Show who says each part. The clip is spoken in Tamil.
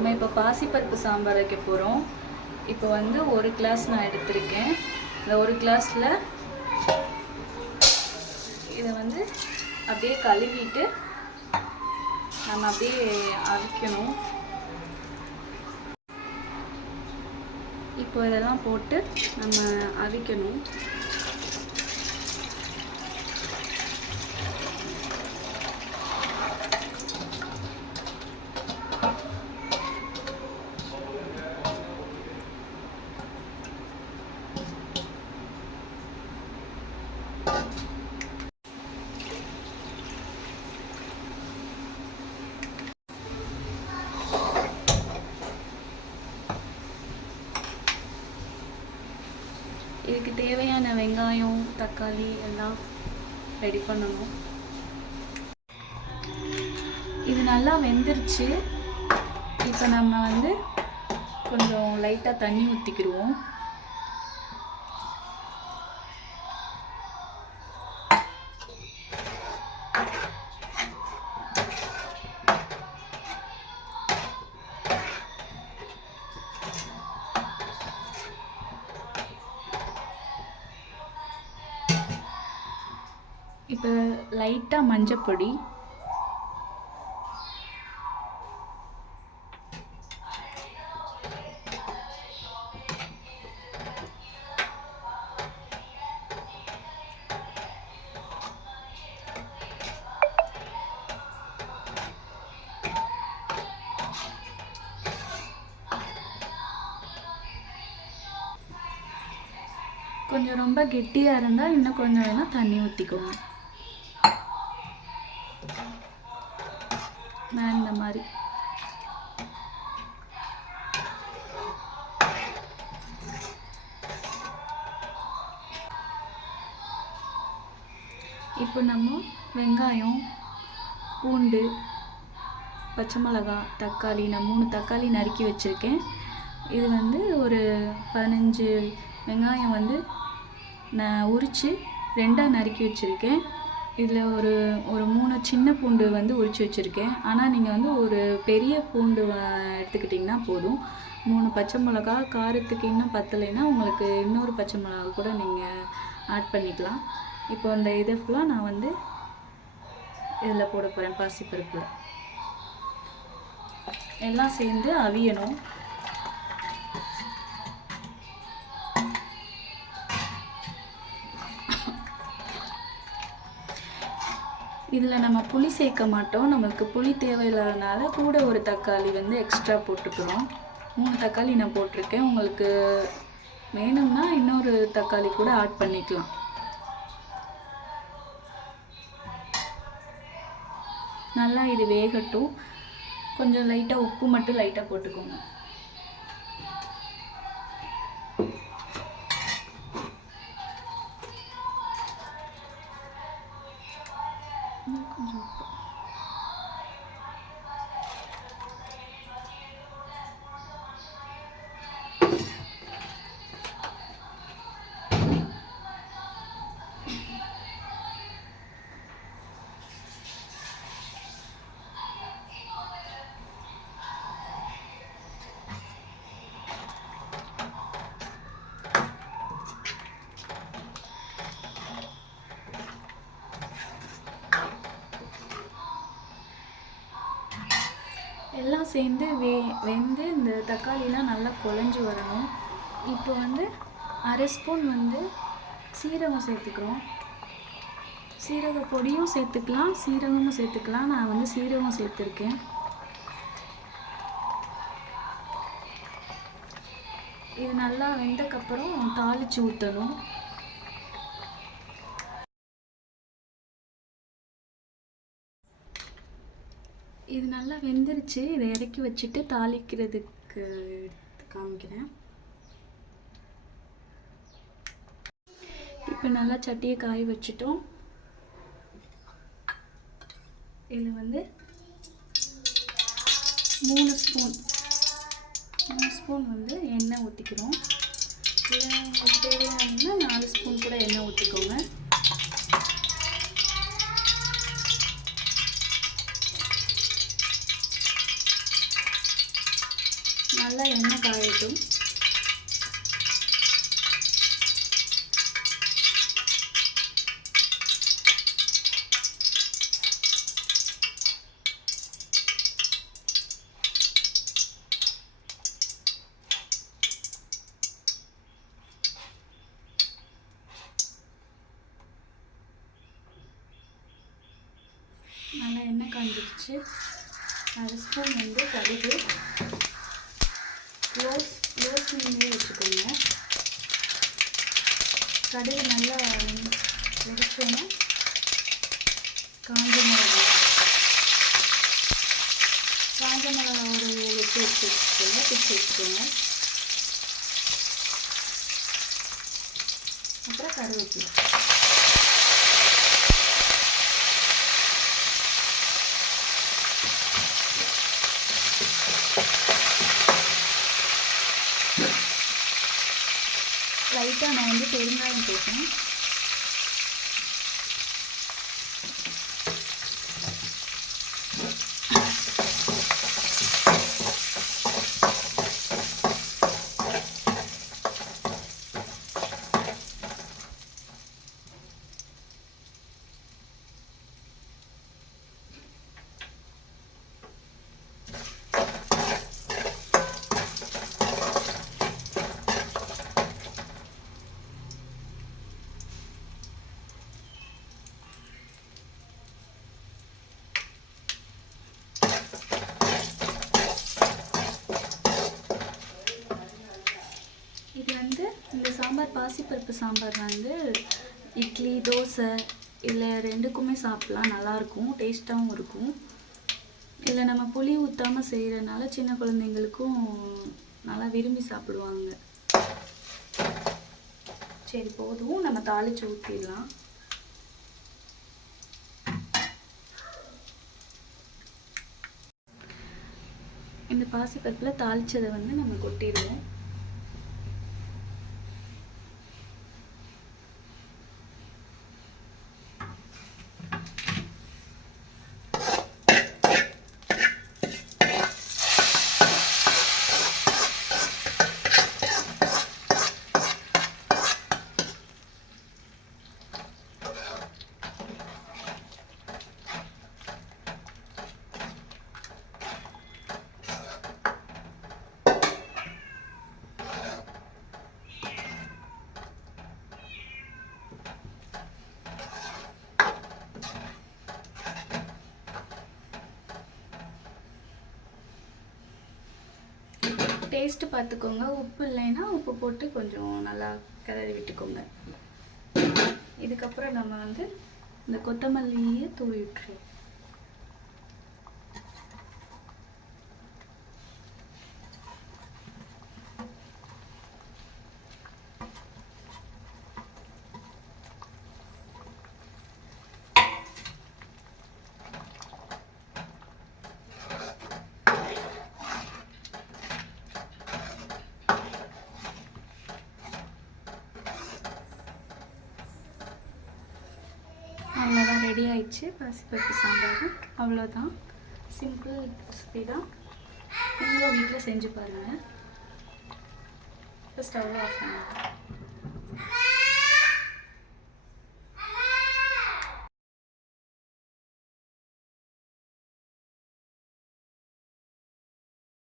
Speaker 1: நம்ம இப்போ பாசிப்பருப்பு சாம்பார் வைக்க போகிறோம். இப்போ வந்து ஒரு கிளாஸ் நான் எடுத்திருக்கேன். இந்த ஒரு கிளாஸில் இதை வந்து அப்படியே கழுவிட்டு நம்ம அப்படியே அவிக்கணும். இப்போ இதெல்லாம் போட்டு நம்ம அவிக்கணும். இதுக்கு தேவையான வெங்காயம் தக்காளி எல்லாம் ரெடி பண்ணணும். இது நல்லா வெந்துருச்சு. இப்போ நம்ம வந்து கொஞ்சம் லைட்டாக தண்ணி ஊற்றிக்கிடுவோம் இப்போ லைட்டாக மஞ்சப்பொடி. கொஞ்சம் ரொம்ப கெட்டியாக இருந்தால் இன்னும் கொஞ்சம் வேணால் தண்ணி ஊற்றிக்கோங்க நான் இந்த மாதிரி. இப்போ நம்ம வெங்காயம் பூண்டு பச்சை மிளகாய் தக்காளி நான் மூணு தக்காளி நறுக்கி வச்சுருக்கேன். இது வந்து ஒரு பதினஞ்சு வெங்காயம் வந்து நான் உரித்து ரெண்டாக நறுக்கி வச்சுருக்கேன். இதில் ஒரு ஒரு மூணு சின்ன பூண்டு வந்து உரித்து வச்சுருக்கேன். ஆனால் நீங்கள் வந்து ஒரு பெரிய பூண்டு எடுத்துக்கிட்டிங்கன்னா போதும். மூணு பச்சை மிளகா காரத்துக்கு இன்னும் பத்தலைன்னா உங்களுக்கு இன்னொரு பச்சை மிளகா கூட நீங்கள் ஆட் பண்ணிக்கலாம். இப்போ இந்த இதை ஃபுல்லாக நான் வந்து இதில் போட போகிறேன் பாசிப்பருப்பில். எல்லாம் சேர்ந்து அவியணும். இதில் நம்ம புளி சேர்க்க மாட்டோம். நம்மளுக்கு புளி தேவையில்லாதனால கூட ஒரு தக்காளி வந்து எக்ஸ்ட்ரா போட்டுக்கிறோம். மூணு தக்காளி நான் போட்டிருக்கேன். உங்களுக்கு வேணும்னா இன்னொரு தக்காளி கூட ஆட் பண்ணிக்கலாம். நல்லா இது வேகட்டும். கொஞ்சம் லைட்டாக உப்பு மட்டும் லைட்டாக போட்டுக்கோங்க. இன்னும் எல்லாம் சேர்ந்து வே வெந்து இந்த தக்காளிலாம் நல்லா குழஞ்சி வரணும். இப்போ வந்து அரை ஸ்பூன் வந்து சீரகம் சேர்த்துக்கிறோம். சீரக பொடியும் சேர்த்துக்கலாம் சீரகமும் சேர்த்துக்கலாம். நான் வந்து சீரகம் சேர்த்துருக்கேன். இது நல்லா வெந்தக்கப்புறம் தாளிச்சு ஊற்றணும் இது நல்லா வெந்துருச்சு. இதை இறக்கி வச்சுட்டு தாளிக்கிறதுக்கு காமிக்கிறேன். இப்போ நல்லா சட்டியை காய வச்சுட்டோம். இதில் வந்து மூணு ஸ்பூன் மூணு ஸ்பூன் வந்து எண்ணெய் ஊற்றிக்கிறோம் இல்லை தேவையான தேவையானதுன்னா நாலு ஸ்பூன் கூட எண்ணெய் ஊற்றிக்கோங்க நல்லா எண்ணெய் காயட்டும் நல்லா வச்சு அரை ஸ்பூன் வந்து கடுகு. க்ளோஸ் க்ளோஸ் மீனே வச்சுக்கோங்க. கடுகு நல்லா வெடிச்சோன்னா காஞ்ச மிளகா காஞ்ச மிளகா ஒரு ஏழு எடுத்து வச்சுக்கோங்க பிடிச்சி வச்சுக்கோங்க. அப்புறம் கருவேப்பிலை. லைட்டாக நான் வந்து பெருங்காயம் போட்டேன் இது வந்து இந்த சாம்பார் பாசிப்பருப்பு சாம்பார் வந்து இட்லி தோசை இல்லை ரெண்டுக்குமே சாப்பிட்லாம். நல்லாயிருக்கும். டேஸ்ட்டாகவும் இருக்கும். இல்லை நம்ம புளி ஊற்றாமல் செய்கிறனால சின்ன குழந்தைங்களுக்கும் நல்லா விரும்பி சாப்பிடுவாங்க. சரி போதும். நம்ம தாளித்து ஊற்றிடலாம் இந்த பாசிப்பருப்பில் தாளிச்சதை வந்து நம்ம கொட்டிடுவோம். டேஸ்ட்டு பார்த்துக்கோங்க. உப்பு இல்லைன்னா உப்பு போட்டு கொஞ்சம் நல்லா கிளறி விட்டுக்கோங்க. இதுக்கப்புறம் நம்ம வந்து இந்த கொத்தமல்லியை தூவி விட்டுருவோம் வச்சு பசி ஆயிடுச்சு பாசிப்பருப்பு சாம்பார். அவ்வளோதான். சிம்பிள் ரெசிபி தான். நீங்களும் வீட்டில் செஞ்சு பாருங்கள் இப்போ ஸ்டவ் ஆஃப் பண்ணுங்கள்